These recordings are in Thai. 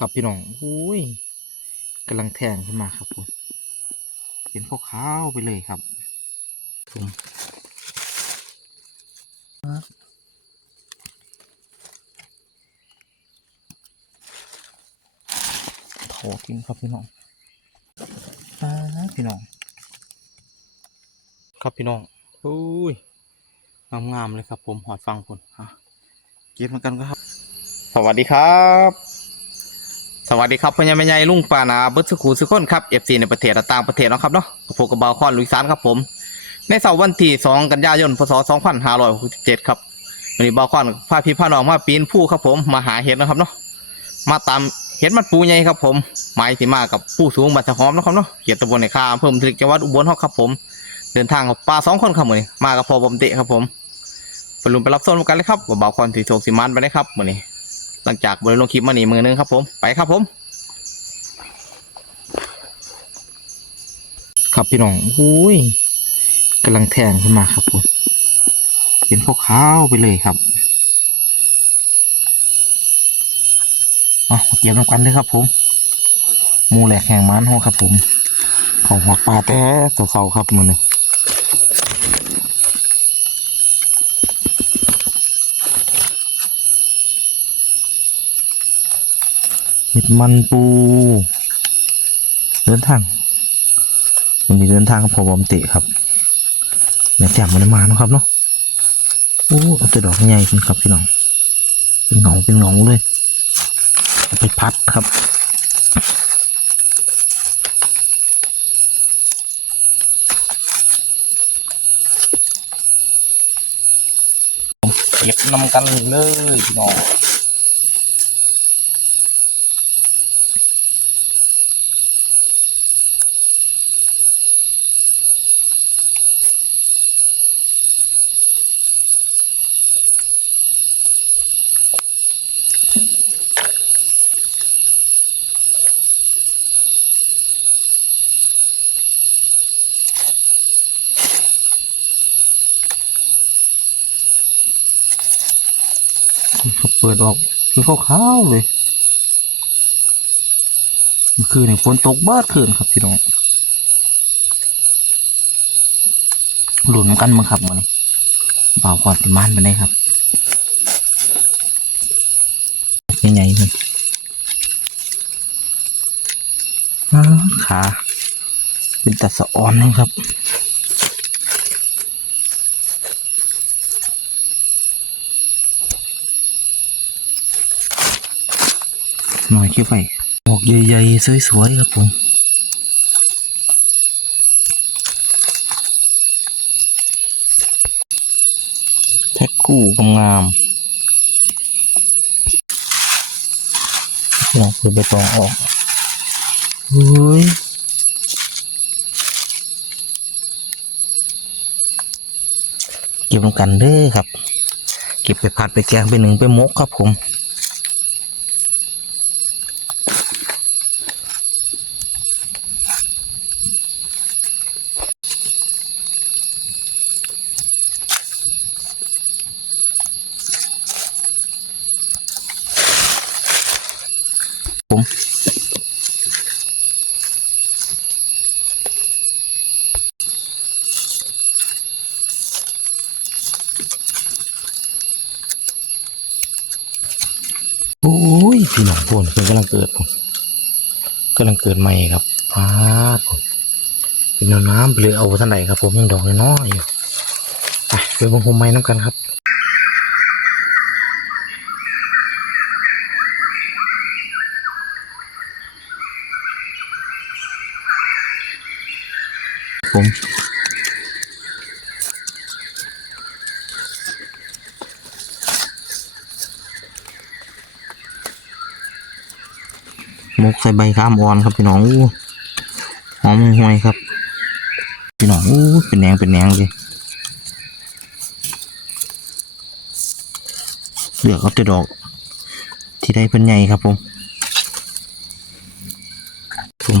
ครับพี่น้องอุ้ยกำลังแทงขึ้นมาครับผมเป็นพวกขาวไปเลยครับผมโถกินครับพี่น้องอ่าพี่น้อง ครับพี่น้องอุ้ยงามๆเลยครับผมหอดฟังคุณอะเก็บมากันครับ สวัสดีครับ สวัสดีครับพ่อใหญ่แม่ใหญ่ลุงปานาเบิร์ดสุขูสุขคนครับเอฟซีในประเทศและต่างประเทศเนาะครับเนาะพบกับบาวคอนลุยสานครับผม ในเสาร์วันที่ 2 กันยายน พศ 2567 ครับวันนี้บาวคอนพาพี่พาน้องมาปีนผู้ครับผมมาหาเห็ดนะครับเนาะมาตามเห็ดมันปูใหญ่ครับผมหมายที่มากับผู้สูงมาจะหอมนะครับเนาะเขียตำบลในคาอำเภอมทริกจังหวัดอุบลฮอกครับผม เดินทางกับปลาสองคนครับมือนี้มากับพอบอมเตะครับผมไปลุ้นไปรับส้มกันเลยครับว่าบาวคอนสีโศกสีมันไปได้ครับมือนี้ หลังจากบริลงคลิปมาหนีมือนึงครับ ผมไปครับผม ครับพี่น้องอุ้ยกำลังแทงขึ้นมาครับผมเป็นพวกขาวไปเลยครับเอาเก็บน้ำกันเลยครับ ผมมูแหลกแห่งมันห้องครับ ผม ของหัวปลาแต่เสาๆครับมือนี้เมันปูเดินทางวันนี้เดินทางกับพอบอมเตะครับเดี๋ยวแจ่มมันมาเนาะครับเนาะโอ้เอาแต่ดอกใหญ่ขึ้นครับพี่น้องเป็นหนองเป็นหนองเลยเไปพัดครับเก็บนำกันเลยพี่น้อง เปิดออกคือขาวๆเลยเมื่อคืนนี่ฝนตกบ้าคืนครับพี่น้องหลุนกันมั้งครับมันนี้บ่าวกอดติมานไปได้ครับใหญ่ๆเลยขาเป็นตัดสะออนนะครับ หน่อยคิดไปหมอกใหญ่ๆสวยๆครับผมแท็กคู่งามลองเปิดใบตองออกเฮ้ยเก็บลงกันเด้อครับ เก็บไปผัดไปแกงไปหนึ่งไปมกครับผมโอ้ย พี่น้องพวนเพิ่นกำลังเกิดผมกำลังเกิดใหม่ครับพาดผมเป็นน้ำไปเลยเอาท่านใดครับ ผมยังดอกน้อยอยู่ไปไปบังผมไม้น้ำกันครับผม ใส่ใบข้ามอ่อนครับพี่น้องอู้หอมห่วยครับ พี่น้องอู้เป็นแหนงเป็นแหนงเลยเหลือกเอาแต่ดอก ที่ได้เป็นใหญ่ครับผมผม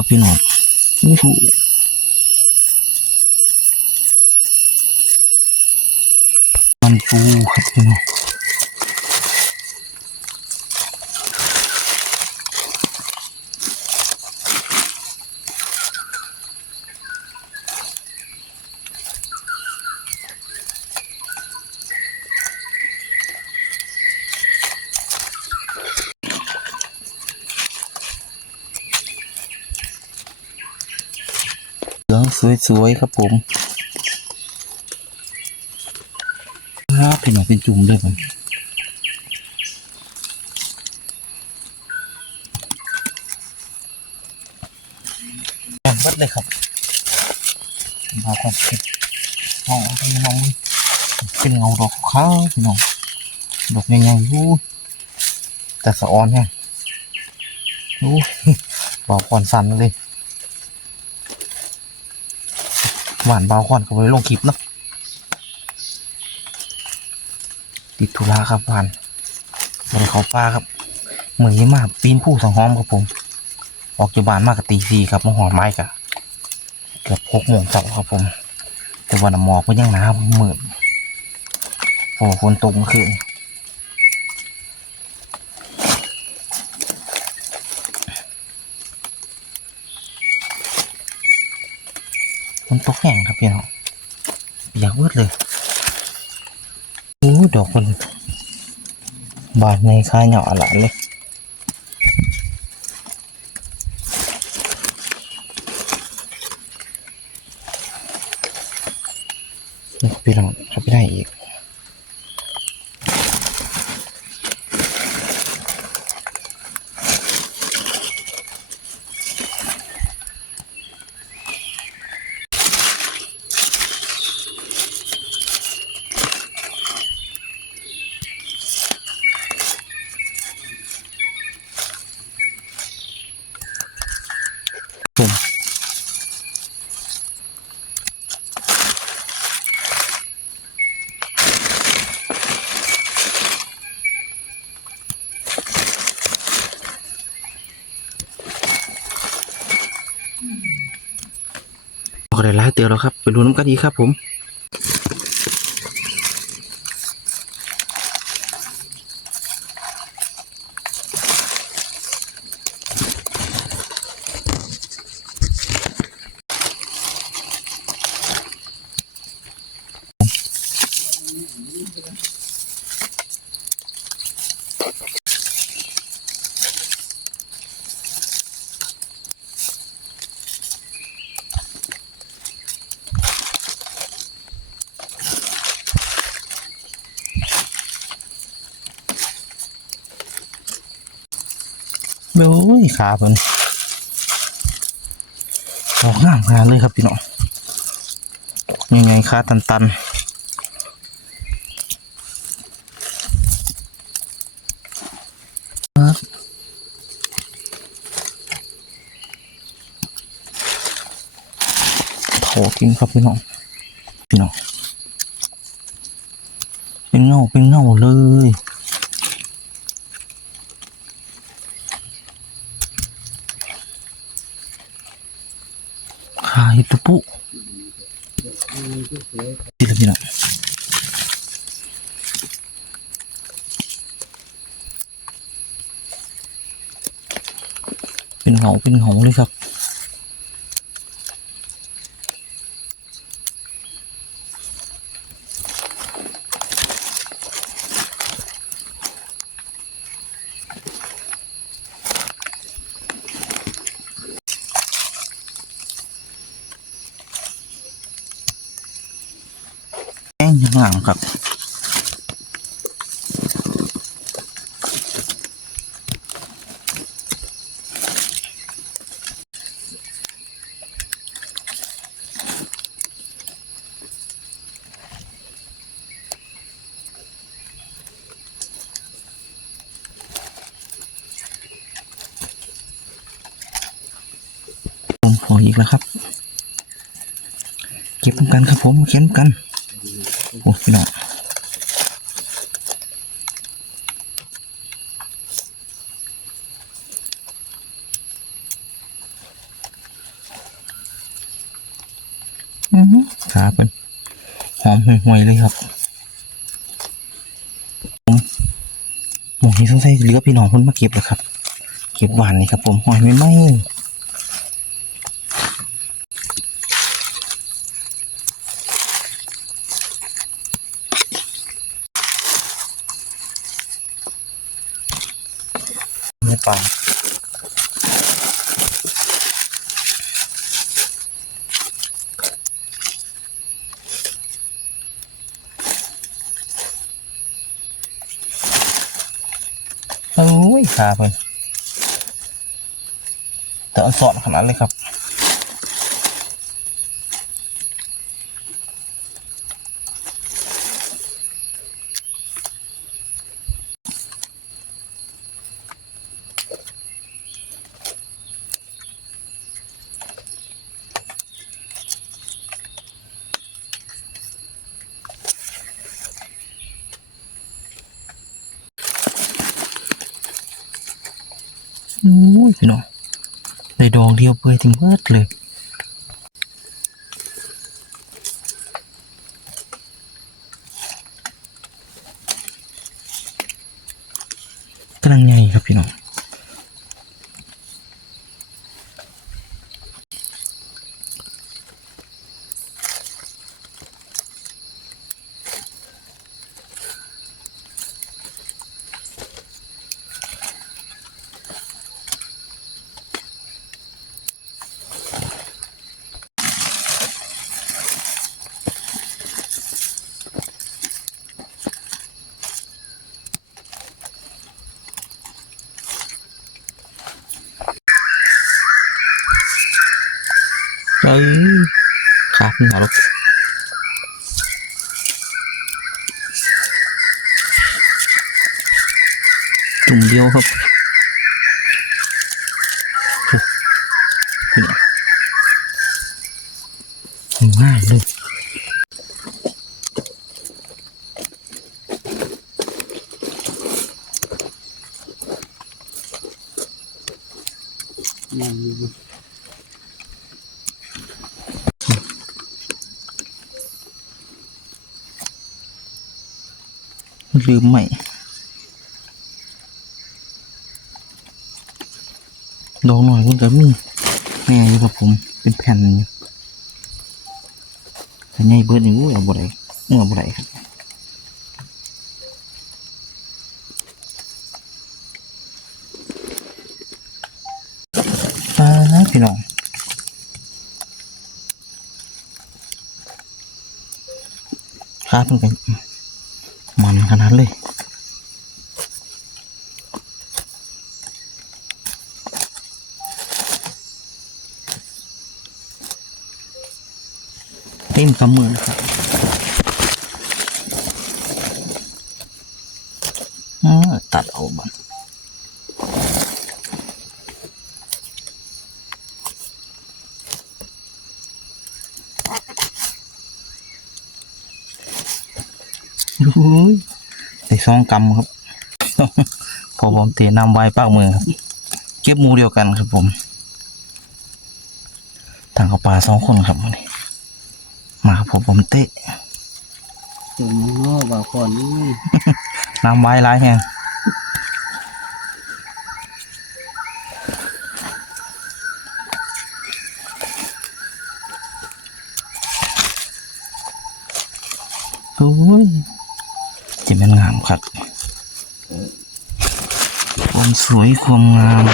ครับพี่น้องโอ้โหมันฟูครับพี่น้อง สวยๆครับผมครับพี่น้องเป็นจุ่มด้วยผมอนวัดเลยครับมาครับห้องพี่น้องเป็นเงาดอกขาวพี่น้องดอกยังไงยูแต่สะออนเนี่ยโอ้บอกก่อนสั่นเลย หวานเบาก่อนก็ไปลงคลิปเนาะติดธุระครับหวานบริเขาป้าครับเหมือนนี้มากปีนผู้สังหอมครับผม ออกจากบ้านมากกับตีสี่ครับมาหอมไม้กะเกือบหกโมงเช้าครับผม แต่วันหมอกก็ยังหนาเหมื่นโอ้ฝนตกเมื่อคืน นตกแห้งครับพี่น้องอยากเวิร์ดเลยโอ้ดอกมันบาดในคาเหยาะหลานเลย นี่ครับพี่น้องครับไม่ได้อีก ผมพอได้ไลายเตียวแล้วครับ ไปดูน้ำกันอีกครับผม โอ้ย ขาเพิ่นออกงามงานเลยครับพี่น้องยังไงขาตันตันๆครับโถกินครับพี่น้องพี่น้องเป็นเงาเป็นเงาเลย ขายตุปุดีแล้วพี่น้อง เป็นเหง อีกแล้วครับ เก็บกันครับผมเข็นกันโอ้พี่น้องขาเป็นหอมห่วยๆเลยครับผมหมวกนี้สงส่เหลือพี่น้องคนมาเก็บเลยครับ เก็บหวานนี่ครับผมหอยไม่ไหม้ ขาเพิ่นแต่อันสอนขนาดเลยครับ โอ้ยพี่น้องได้ดอกเดียวเปื่อยทิ้งเบิดเลยกำลังใหญ่ครับพี่น้อง เอ้ยขาขึ้นหาลูกจุ่มเดียวครับนี่ง่ายเลยยังอยู่ ลืมใหม่ ดอกหน่อยคุณก็มีแม่อยู่กับผม เป็นแผ่นอยู่แต่ใหญ่เบิดนี่อู้เอาบ่ได้อู้เอาบ่ได้ครับอ่าพี่น้องครับมันกัน มันขนาดเลยเต็มกำมือครับอ่าตัดเอาบ้าง ใส่ซองกำครับ พอผมเตะนำไว้ป้ากมือครับ เก็บหมูเดียวกันครับผมทางเขาปลาสองคนครับวันนี้ มาครับผมผมเตะตัวน้องนอกว่าก่อนนี่น้ำไว้ร้ายแฮงโอ้ย จะเป็นงามครับความสวยความงาม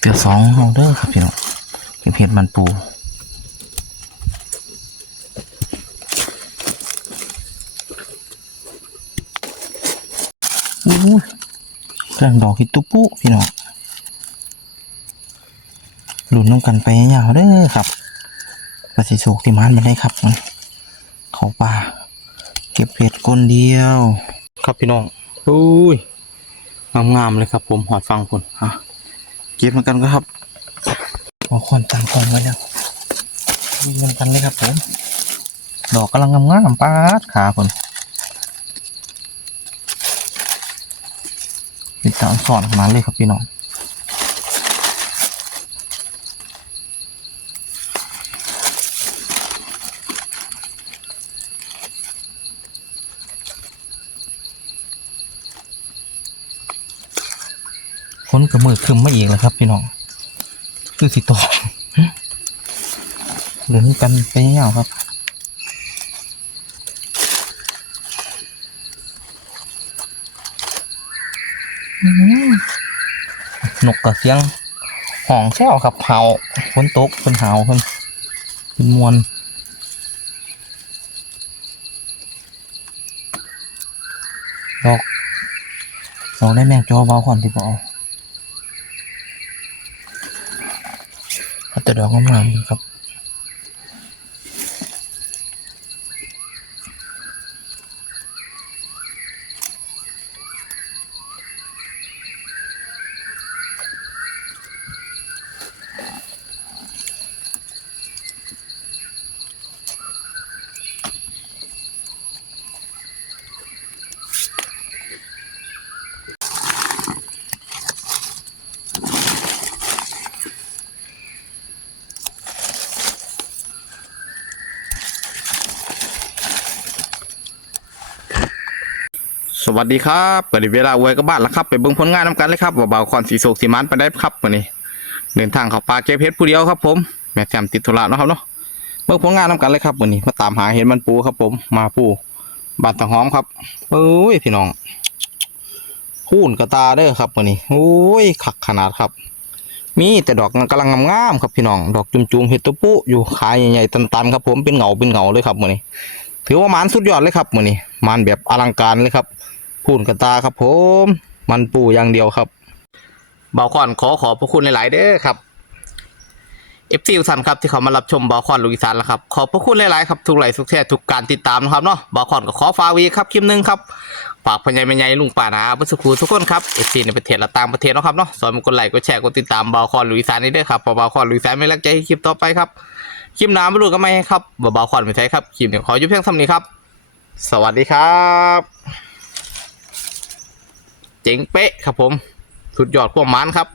เกือบสองโฮลเดอร์ครับพี่น้องเก็บเห็ดมันปูอู้กลางดอกฮิตตุปุพี่น้องหลุนน้องกันไปยาวเด้อครับปฏิโศกที่มานมาได้ครับ เขาป่า เก็บเห็ดก้นเดียว ครับพี่น้องอุ้ยงามๆเลยครับ ผมหอดฟังคนอะเก็บเหมือนกันก็ครับพอคนต่างกองไว้แล้วนี่เหมือนกันเลยครับผม ดอกกำลังงามๆปาดขาคนติดตามสอนขนาดเลยครับพี่น้อง ฝนกระมือคึมมาอีกแล้วครับ พี่น้องคือสิตกเหลือนกันไปเงาวครับนกกระเสียงห้องแซวครับเห่าฝนตกเป็นเห่าเพิ่นเป็นมวนดอกดอกได้แมงจอเบาก่อนที่บอาเอา แต่ดอกงามๆอยู่ครับ สวัสดีครับเปิดเวลาอวยกับบ้านแล้วครับ ไปเบิ่งผลงานน้ำกันเลยครับเบาๆคอนสีโศกสีมันไปได้ครับวันนี้เดินทางเข้าป่าเก็บเพชรผู้เดียวครับ ผมแม่แจมติดธุระนะครับเนาะเบิ่งผลงานน้ำกันเลยครับวันนี้มาตามหาเห็นมันปูครับ ผมมาปูบานตะหอมครับโอ้ยพี่น้องพูนกระตาเด้อครับวันนี้โอ้ยขักขนาดครับ มีแต่ดอกกำลังงามๆครับพี่น้องดอกจุ่มๆเห็ดตัวปุอยู่ขายใหญ่ๆตันๆครับ ผมเป็นเหงาเป็นเหงาเลยครับวันนี้ ถือว่ามันสุดยอดเลยครับวันนี้มันแบบอลังการเลยครับ พูนกระตาครับผม มันปูอย่างเดียวครับ เบาคอนขอขอบพระคุณหลาย ๆ เด้อครับเอฟซีทุกท่านครับที่เขามารับชมบาคอนลูกอีสานแล้วครับขอบพระคุณหลาย ๆ ครับ ทุกไลค์ทุกแชร์ทุกการติดตามนะครับเนาะบาคอนก็ขอฝาวีครับคลิปหนึงครับฝากพญายแม่ใหญ่ลุงป่านาเพื่อสักครู่ทุกคนครับเอฟซีในประเทศและต่างประเทศเนาะครับเนาะสอนมากดไลค์กดแชร์กดติดตามบาคอนลูกอีสานนี้เด้อครับพราะเบาคอนลูกอีสานไม่รักใจให้คลิปต่อไปครับคลิปน้ามาดูกันไหมครับบาคอนไม่ใช่ครับคลิปเนี้ขอยุบเพียงเท่านี้ครับ สวัสดีครับ เจ๋งเป๊ะครับผม สุดยอดพวกมันครับ